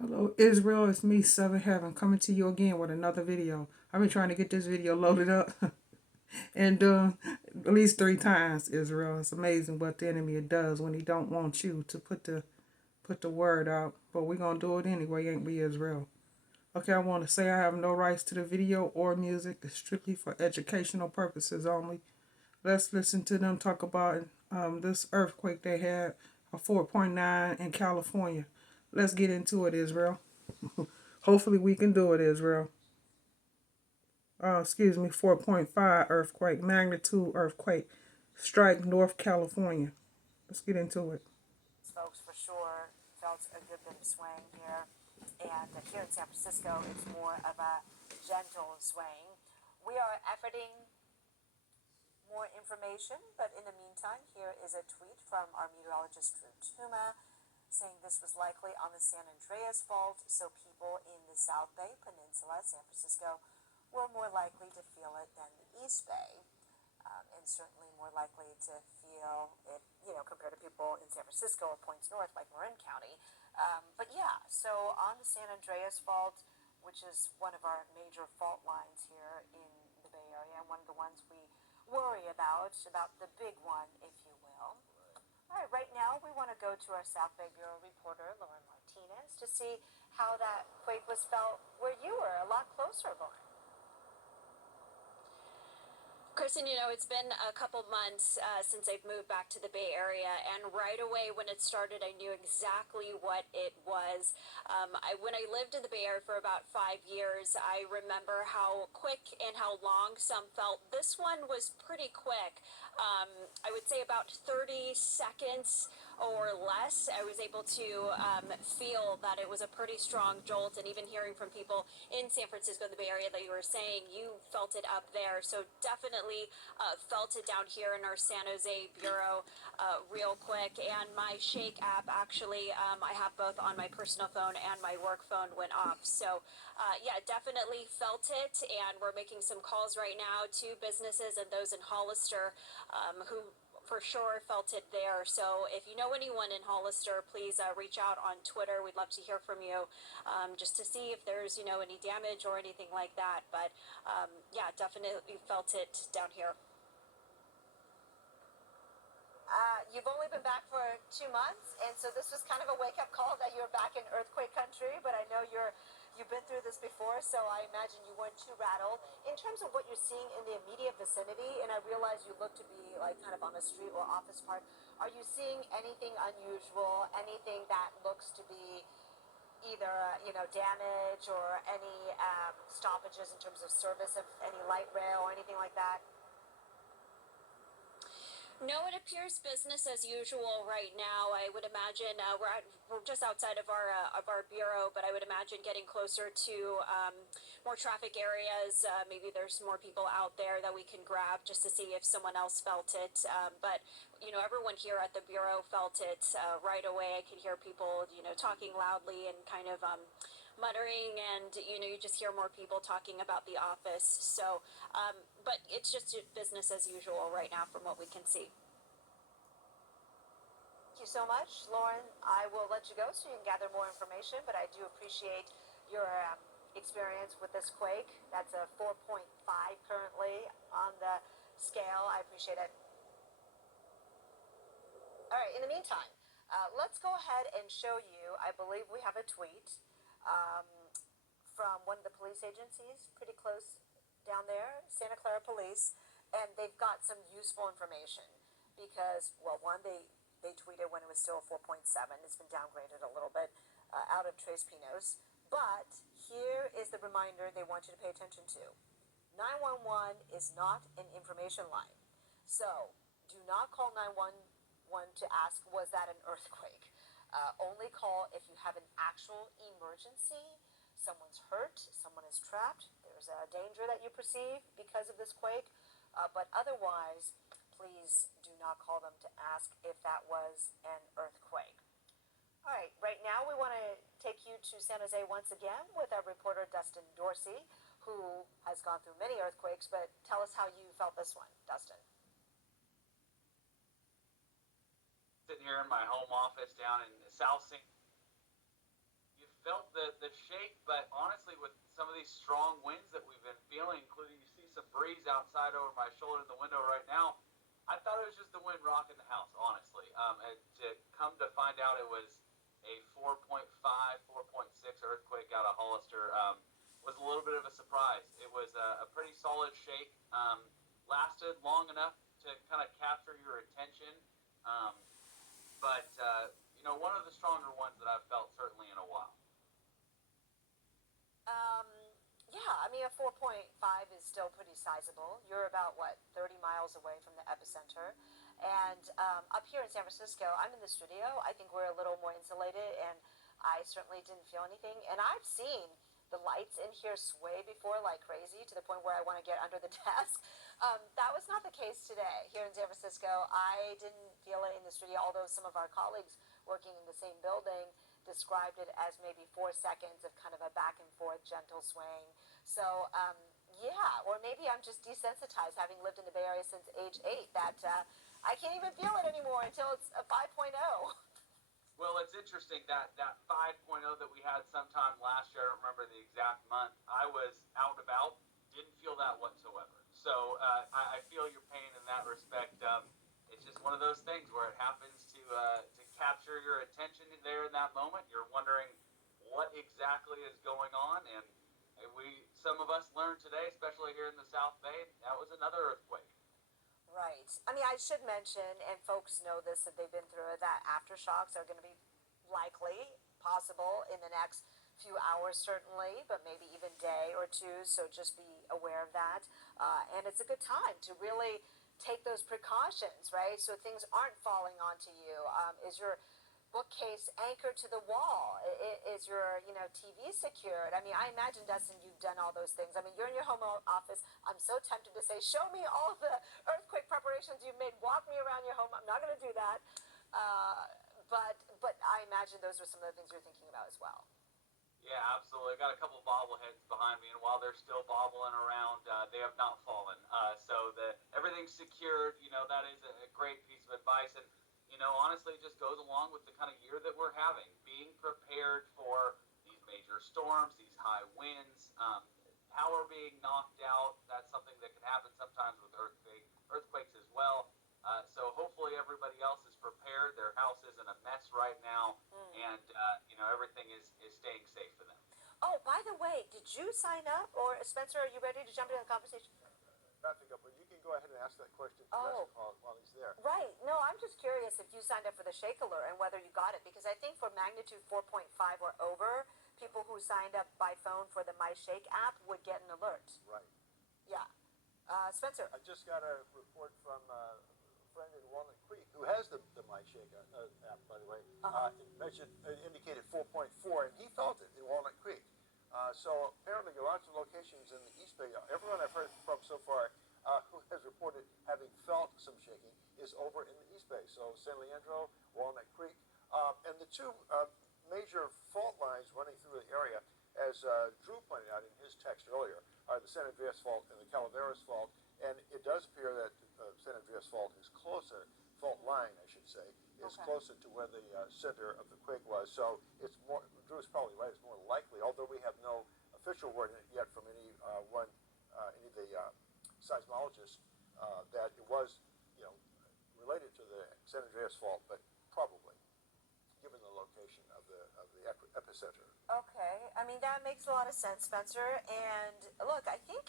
Hello, Israel. It's me, Seven Heaven, coming to you again with another video. I've been trying to get this video loaded up and at least 3 times, Israel. It's amazing what the enemy does when he don't want you to put the word out. But we're gonna do it anyway, ain't we, Israel? Okay, I want to say I have no rights to the video or music. It's strictly for educational purposes only. Let's listen to them talk about this earthquake they had, a 4.9 in California. Let's get into it, Israel. Hopefully we can do it, Israel. Excuse me, 4.5 earthquake, magnitude earthquake, strike North California. Let's get into it. Folks for sure felt a good bit of swaying here. And here in San Francisco, it's more of a gentle swaying. We are efforting more information, but in the meantime, here is a tweet from our meteorologist Drew Tuma saying this was likely on the San Andreas Fault, so people in the South Bay Peninsula, San Francisco, were more likely to feel it than the East Bay. And certainly more likely to feel it, compared to people in San Francisco or points north like Marin County. But yeah, so on the San Andreas Fault, which is one of our major fault lines here in the Bay Area, one of the ones we worry about the big one, if you will. All right, right now we want to go to our South Bay Bureau reporter, Lauren Martinez, to see how that quake was felt where you were, a lot closer, Lauren. Kristen, it's been a couple months since I've moved back to the Bay Area, and right away when it started, I knew exactly what it was. When I lived in the Bay Area for about 5 years, I remember how quick and how long some felt. This one was pretty quick. I would say about 30 seconds or less. I was able to feel that it was a pretty strong jolt, and even hearing from people in San Francisco, the Bay Area, that you were saying you felt it up there. So definitely felt it down here in our San Jose bureau real quick. And my Shake app, actually, I have both on my personal phone and my work phone, went off. So yeah, definitely felt it. And we're making some calls right now to businesses and those in Hollister who for sure felt it there. So if you know anyone in Hollister, please reach out on Twitter. We'd love to hear from you, just to see if there's any damage or anything like that. But yeah, definitely felt it down here. You've only been back for 2 months, and so this was kind of a wake-up call that you're back in earthquake country. But I know you've been through this before, so I imagine you weren't too rattled. In terms of what you're seeing in the immediate vicinity, and I realize you look to be like kind of on a street or office park, are you seeing anything unusual, anything that looks to be either damage or any stoppages in terms of service of any light rail or anything like that? No, it appears business as usual right now. I would imagine we're just outside of our bureau, but I would imagine getting closer to more traffic areas. Maybe there's more people out there that we can grab just to see if someone else felt it. But everyone here at the bureau felt it right away. I could hear people talking loudly and kind of muttering, and you just hear more people talking about the office. So but it's just business as usual right now from what we can see. Thank you so much, Lauren. I will let you go so you can gather more information, but I do appreciate your experience with this quake. That's a 4.5 currently on the scale. I appreciate it. All right, in the meantime, let's go ahead and show you. I believe we have a tweet um, from one of the police agencies pretty close down there, Santa Clara Police, and they've got some useful information because, well, one, they tweeted when it was still 4.7. It's been downgraded a little bit out of Tres Pinos. But here is the reminder they want you to pay attention to. 911 is not an information line. So do not call 911 to ask, was that an earthquake? Only call if you have an actual emergency. Someone's hurt, someone is trapped, there's a danger that you perceive because of this quake. But otherwise, please do not call them to ask if that was an earthquake. All right, right now we want to take you to San Jose once again with our reporter Dustin Dorsey, who has gone through many earthquakes, but tell us how you felt this one, Dustin. Sitting here in my home office down in South St. You felt the shake, but honestly, with some of these strong winds that we've been feeling, including you see some breeze outside over my shoulder in the window right now, I thought it was just the wind rocking the house, honestly. And to come to find out it was a 4.5, 4.6 earthquake out of Hollister was a little bit of a surprise. It was a pretty solid shake, lasted long enough to kind of capture your attention, um, but one of the stronger ones that I've felt certainly in a while. Um, yeah, I mean, a 4.5 is still pretty sizable. You're about, what, 30 miles away from the epicenter. And up here in San Francisco, I'm in the studio. I think we're a little more insulated, and I certainly didn't feel anything. And I've seen the lights in here sway before like crazy to the point where I want to get under the desk. That was not the case today here in San Francisco. I didn't feel it in the studio, although some of our colleagues working in the same building described it as maybe 4 seconds of kind of a back and forth gentle swaying. So yeah, or maybe I'm just desensitized, having lived in the Bay Area since age 8, that I can't even feel it anymore until it's a 5.0. Well, it's interesting that 5.0 that we had sometime last year. I don't remember the exact month. I was out and about, didn't feel that whatsoever. So I feel your pain in that respect. It's just one of those things where it happens to capture your attention there in that moment. You're wondering what exactly is going on, and some of us learned today, especially here in the South Bay, that was another earthquake. Right. I mean, I should mention, and folks know this if they've been through it, that aftershocks are going to be likely possible in the next few hours, certainly, but maybe even day or two. So just be aware of that. And it's a good time to really take those precautions, right? So things aren't falling onto you. Is your bookcase anchored to the wall? Is your TV secured? I mean, I imagine, Dustin, you've done all those things. I mean, you're in your home office. I'm so tempted to say, show me all the earthquake preparations you've made. Walk me around your home. I'm not going to do that. But I imagine those are some of the things you're thinking about as well. Yeah, absolutely. I got a couple of bobbleheads behind me, and while they're still bobbling around, they have not fallen. So everything's secured. That is a great piece of advice. And honestly, it just goes along with the kind of year that we're having. Being prepared for these major storms, these high winds, power being knocked out. That's something that can happen sometimes with earthquakes as well. So hopefully everybody else is prepared. Their house isn't a mess right now, and everything is staying safe for them. Oh, by the way, did you sign up? Or Spencer, are you ready to jump into the conversation? Wrapping up, but you can go ahead and ask that question to Dustin while he's there. Right. No, I'm just curious if you signed up for the Shake Alert and whether you got it, because I think for magnitude 4.5 or over, people who signed up by phone for the My Shake app would get an alert. Right. Yeah. Spencer. I just got a report from a friend in Walnut Creek who has the My Shake app, by the way. It indicated 4.4, and he felt it in Walnut Creek. So apparently lots of locations in the East Bay. Everyone I've heard from so far who has reported having felt some shaking is over in the East Bay. So San Leandro, Walnut Creek, and the two major fault lines running through the area, as Drew pointed out in his text earlier, are the San Andreas Fault and the Calaveras Fault. And it does appear that the San Andreas Fault is closer, fault line I should say, is closer to where the center of the quake was. So it's more, Drew's probably right, it's more likely, although we have no official word yet from any of the seismologists, that it was, related to the San Andreas Fault, but probably, given the location of the epicenter. Okay. I mean, that makes a lot of sense, Spencer. And look, I think,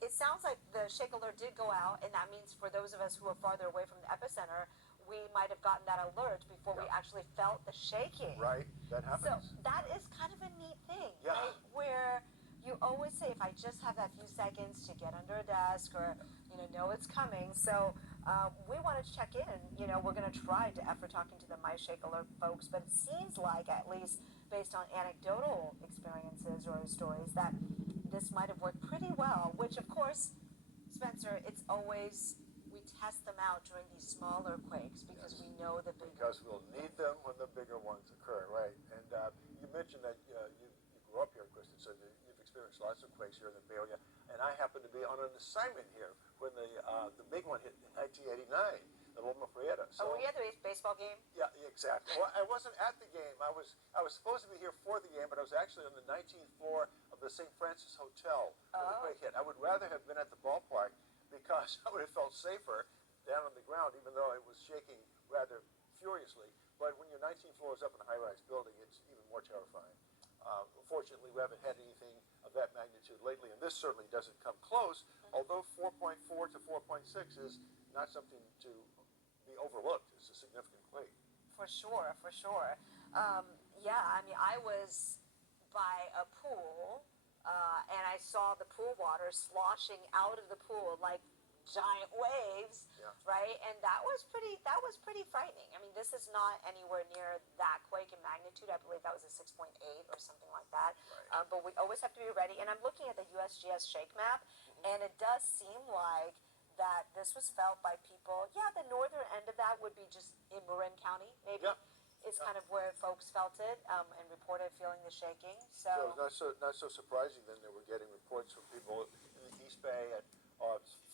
it sounds like the Shake Alert did go out, and that means for those of us who are farther away from the epicenter, we might have gotten that alert before we actually felt the shaking. Right, that happens. So that is kind of a neat thing, Yeah. right? Where you always say, if I just have that few seconds to get under a desk or, know it's coming. So we wanted to check in, and, we're going to try to after talking to the My Shake Alert folks, but it seems like, at least based on anecdotal experiences or stories, that this might have worked pretty well, which, of course, Spencer, it's always, we test them out during these smaller quakes because we know the bigger. Because we'll need them when the bigger ones occur, right? And you mentioned that you grew up here, Kristen, so you've experienced lots of quakes here in the Bay Area. And I happened to be on an assignment here when the big one hit in 1989. Loma Prieta. So, Oh, were you at the baseball game? yeah, exactly. Well, I wasn't at the game. I was supposed to be here for the game, but I was actually on the 19th floor of the St. Francis Hotel when the quake hit. I would rather have been at the ballpark because I would have felt safer down on the ground, even though it was shaking rather furiously. But when your 19th floor is up in a high-rise building, it's even more terrifying. Fortunately, we haven't had anything of that magnitude lately, and this certainly doesn't come close, although 4.4 to 4.6 is not something to be overlooked. It's a significant quake. For sure, for sure. Yeah, I mean, I was by a pool, and I saw the pool water sloshing out of the pool like giant waves, Yeah. right? And that was pretty frightening. I mean, this is not anywhere near that quake in magnitude. I believe that was a 6.8 or something like that. Right. But we always have to be ready. And I'm looking at the USGS shake map, and it does seem like that this was felt by people. Yeah, the northern end of that would be just in Marin County, maybe. Yeah. Is kind of where folks felt it and reported feeling the shaking. So it's not so surprising then that we're getting reports from people in the East Bay and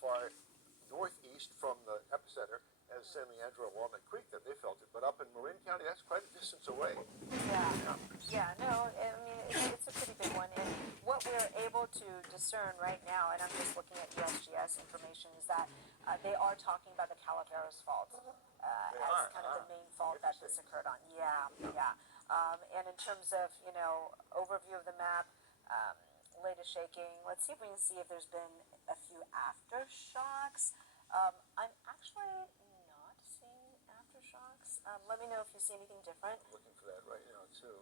far northeast from the epicenter as San Leandro and Walnut Creek that they felt it. But up in Marin County, that's quite a distance away. Yeah, no, I mean, it's a pretty big one. And what we're able to discern right now, and I'm just looking at USGS information, is that they are talking about the Calaveras Fault as kind of the main fault that this occurred on. Yeah. And in terms of, overview of the map, latest shaking, let's see if we can see if there's been a few aftershocks. I'm actually not seeing aftershocks. Let me know if you see anything different. I'm looking for that right now, too.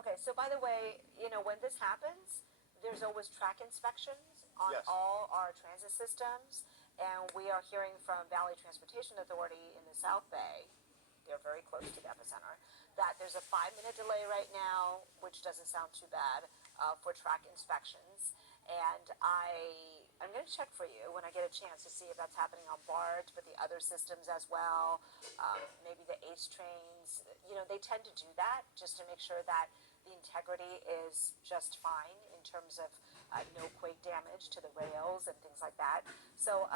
Okay, so by the way, when this happens, there's always track inspections on Yes. all our transit systems, and we are hearing from Valley Transportation Authority in the South Bay, they're very close to the epicenter, that there's a 5-minute delay right now, which doesn't sound too bad, for track inspections. And I'm going to check for you when I get a chance to see if that's happening on BART, but the other systems as well, maybe the ACE trains. They tend to do that just to make sure that the integrity is just fine in terms of no quake damage to the rails and things like that. So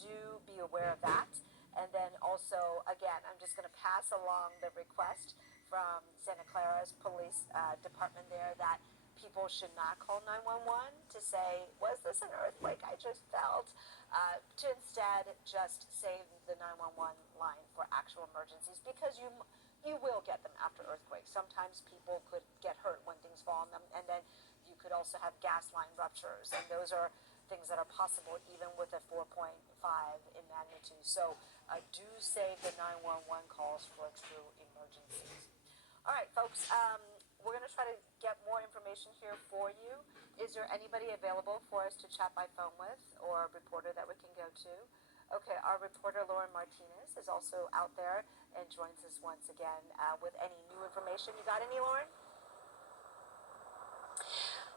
do be aware of that. And then also, again, I'm just going to pass along the request from Santa Clara's police department there that people should not call 911 to say, was this an earthquake I just felt? To instead just save the 911 line for actual emergencies, because you will get them after earthquakes. Sometimes people could get hurt when things fall on them, and then you could also have gas line ruptures, and those are things that are possible even with a 4.5 in magnitude. So do save the 911 calls for true emergencies. All right, folks, we're going to try to get more information here for you. Is there anybody available for us to chat by phone with, or a reporter that we can go to? Okay, our reporter Lauren Martinez is also out there and joins us once again with any new information. You got any, Lauren?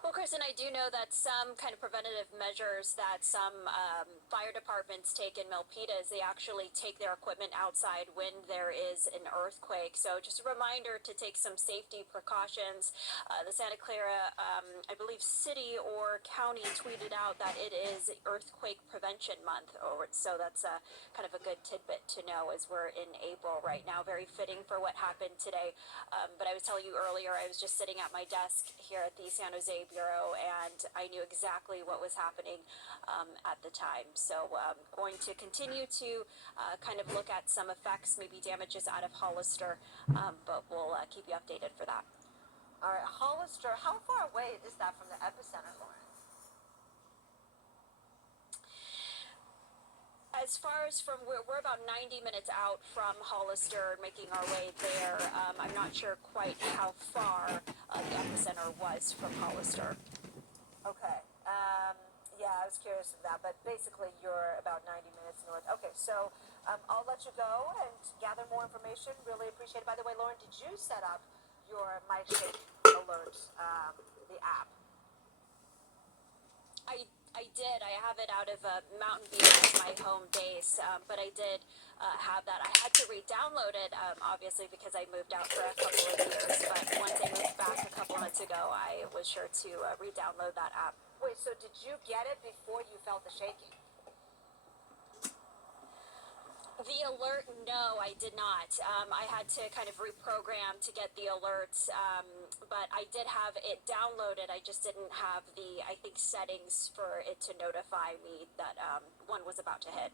Well, Kristen, I do know that some kind of preventative measures that some fire departments take in Milpitas, they actually take their equipment outside when there is an earthquake. So just a reminder to take some safety precautions. The Santa Clara, I believe, city or county tweeted out that it is Earthquake Prevention Month. So that's kind of a good tidbit to know as we're in April right now. Very fitting for what happened today. But I was telling you earlier, I was just sitting at my desk here at the San Jose Bureau, and I knew exactly what was happening at the time. So going to continue to kind of look at some effects, maybe damages out of Hollister, but we'll keep you updated for that. All right, Hollister, how far away is that from the epicenter, Lauren? As far as from we're about 90 minutes out from Hollister, making our way there. I'm not sure quite how far the epicenter was from Hollister. Okay. Yeah, I was curious of that, but basically you're about 90 minutes north. Okay, so I'll let you go and gather more information. Really appreciate it. By the way, Lauren, did you set up your MyShake alert, the app? I did. I have it out of Mountain View as my home base, but I did have that. I had to re-download it, obviously, because I moved out for a couple of years. But once I moved back a couple months ago, I was sure to re-download that app. Wait, so did you get it before you felt the shaking? The alert, no, I did not. I had to kind of reprogram to get the alerts, but I did have it downloaded. I just didn't have the, I think, settings for it to notify me that one was about to hit.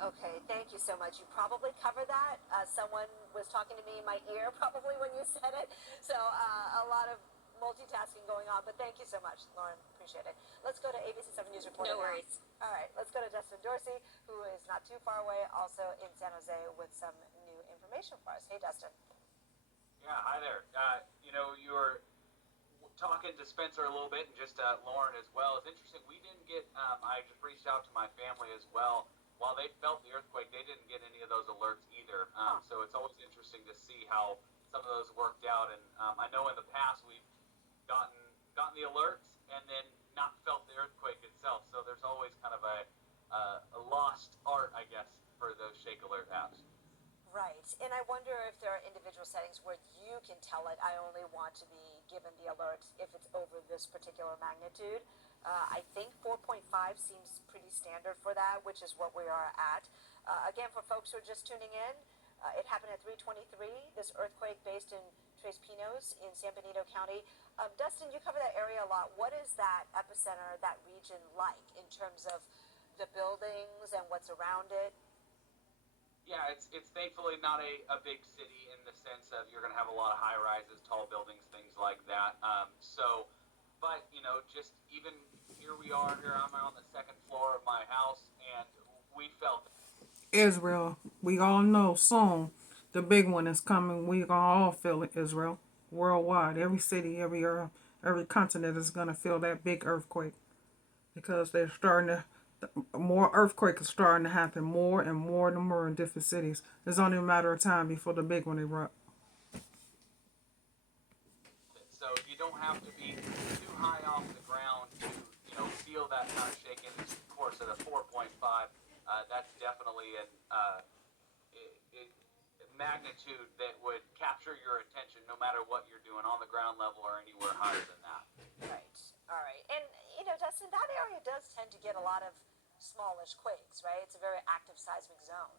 Okay. Thank you so much. You probably covered that. Someone was talking to me in my ear probably when you said it. So a lot of multitasking going on. But thank you so much, Lauren. Appreciate it. Let's go to ABC 7 News reporter No now. worries. All right. Let's go to Dustin Dorsey, who is not too far away, also in San Jose, with some new information for us. Hey, Dustin. Yeah, hi there. You were talking to Spencer a little bit and just Lauren as well. It's interesting. We didn't get. I just reached out to my family as well. While they felt the earthquake, they didn't get any of those alerts either. So it's always interesting to see how some of those worked out. And I know in the past we've gotten the alerts and then not felt the earthquake itself. So there's always kind of a lost art, I guess, for those Shake Alert apps. Right. And I wonder if there are individual settings where you can tell it, I only want to be given the alert if it's over this particular magnitude. I think 4.5 seems pretty standard for that, which is what we are at. Again, for folks who are just tuning in, it happened at 3:23. This earthquake based in Tres Pinos in San Benito County. Dustin, you cover that area a lot. What is that epicenter, that region like in terms of the buildings and what's around it? Yeah, it's thankfully not a big city in the sense of you're going to have a lot of high rises, tall buildings, things like that. But just even here we are. Here I'm on the second floor of my house, and we felt it. Israel, we all know soon the big one is coming. We gonna all feel it, Israel. Worldwide, every city, every continent is gonna feel that big earthquake because they're starting to. More earthquakes are starting to happen more and more and more in different cities. It's only a matter of time before the big one erupts. So you don't have to be too high off the ground to feel that kind of shaking. Of course, at a 4.5, that's definitely a magnitude that would capture your attention no matter what you're doing on the ground level or anywhere higher than that. Right. All right. And, Dustin, that area does tend to get a lot of smallish quakes, right? It's a very active seismic zone.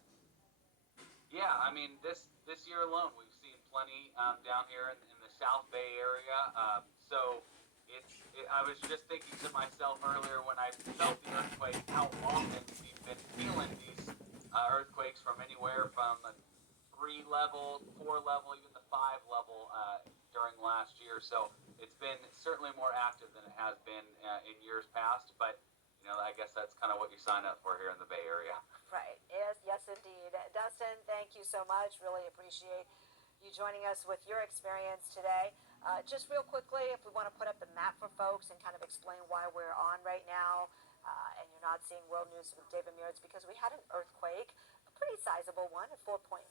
Yeah, I mean this year alone we've seen plenty down here in the South Bay area. So I was just thinking to myself earlier when I felt the earthquake how often we've been feeling these earthquakes from anywhere from a 3 level, 4 level, even the 5 level during last year. So it's been certainly more active than it has been in years past. But I guess that's kind of what you sign up for here in the Bay Area. Right. Yes, indeed. Dustin, thank you so much. Really appreciate you joining us with your experience today. Just real quickly, if we want to put up the map for folks and kind of explain why we're on right now, and you're not seeing World News with David Muir, it's because we had an earthquake, a pretty sizable one, at 4.5,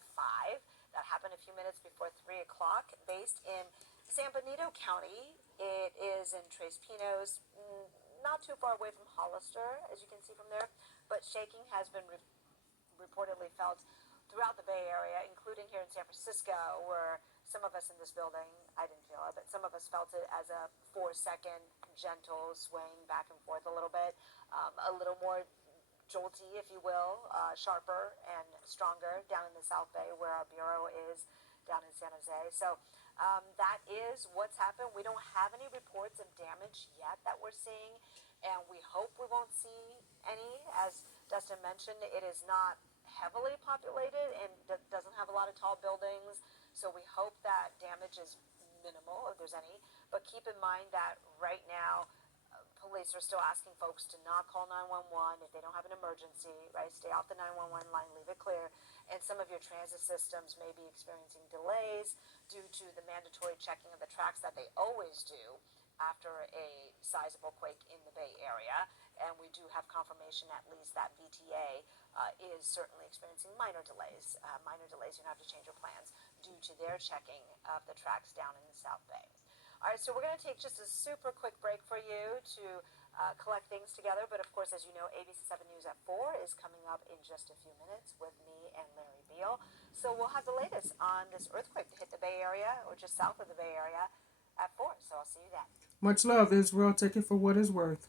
that happened a few minutes before 3 o'clock, based in San Benito County. It is in Tres Pinos, not too far away from Hollister, as you can see from there, but shaking has been reportedly felt throughout the Bay Area, including here in San Francisco, where some of us in this building, I didn't feel it, but some of us felt it as a 4-second gentle swaying back and forth a little bit, a little more jolty, if you will, sharper and stronger down in the South Bay where our bureau is down in San Jose. So that is what's happened. We don't have any reports of damage yet that we're seeing, and we hope we won't see any. As Dustin mentioned, it is not heavily populated and doesn't have a lot of tall buildings, so we hope that damage is minimal, if there's any. But keep in mind that right now, police are still asking folks to not call 911 if they don't have an emergency, right? Stay off the 911 line, leave it clear. And some of your transit systems may be experiencing delays due to the mandatory checking of the tracks that they always do after a sizable quake in the Bay Area. And we do have confirmation at least that VTA is certainly experiencing minor delays. You don't have to change your plans due to their checking of the tracks down in the South Bay. All right, so we're going to take just a super quick break for you to collect things together. But of course, as you know, ABC 7 News at 4 is coming up in just a few minutes with me and Larry Beal. So we'll have the latest on this earthquake that hit the Bay Area or just south of the Bay Area at 4. So I'll see you then. Much love, Israel. Take it for what it's worth.